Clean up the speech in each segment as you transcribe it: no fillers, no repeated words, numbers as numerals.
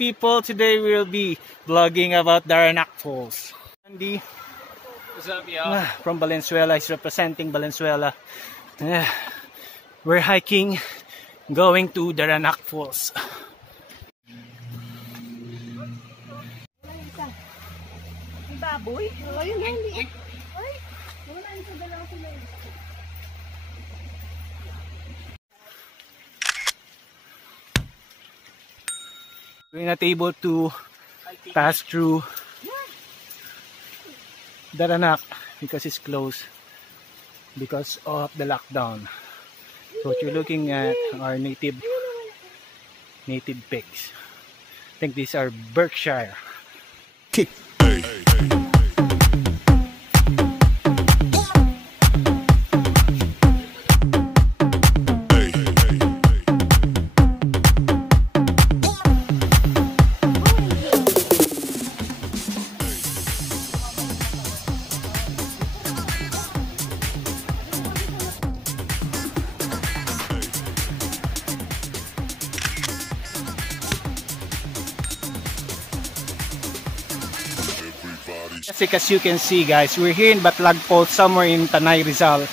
people? Today we'll be vlogging about Daranac Falls. Andy, what's up, y'all? From Valenzuela, he's representing Valenzuela. We're hiking, going to Daranac Falls. Baboy? Wala yun, hindi. Ay, wala yun sa dalawa sila. We're not able to pass through Daranac because it's closed because of the lockdown. So what you're looking at are native pigs. I think these are Berkshire. As you can see, guys, we're here in Batlagpo, somewhere in Tanay, Rizal.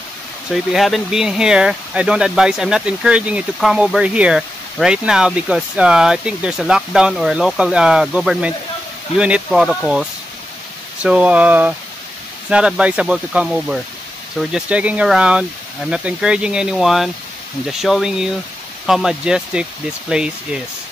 So if you haven't been here, I don't advise, I'm not encouraging you to come over here right now because I think there's a lockdown or a local government unit protocols. So it's not advisable to come over. So we're just checking around. I'm not encouraging anyone. I'm just showing you how majestic this place is.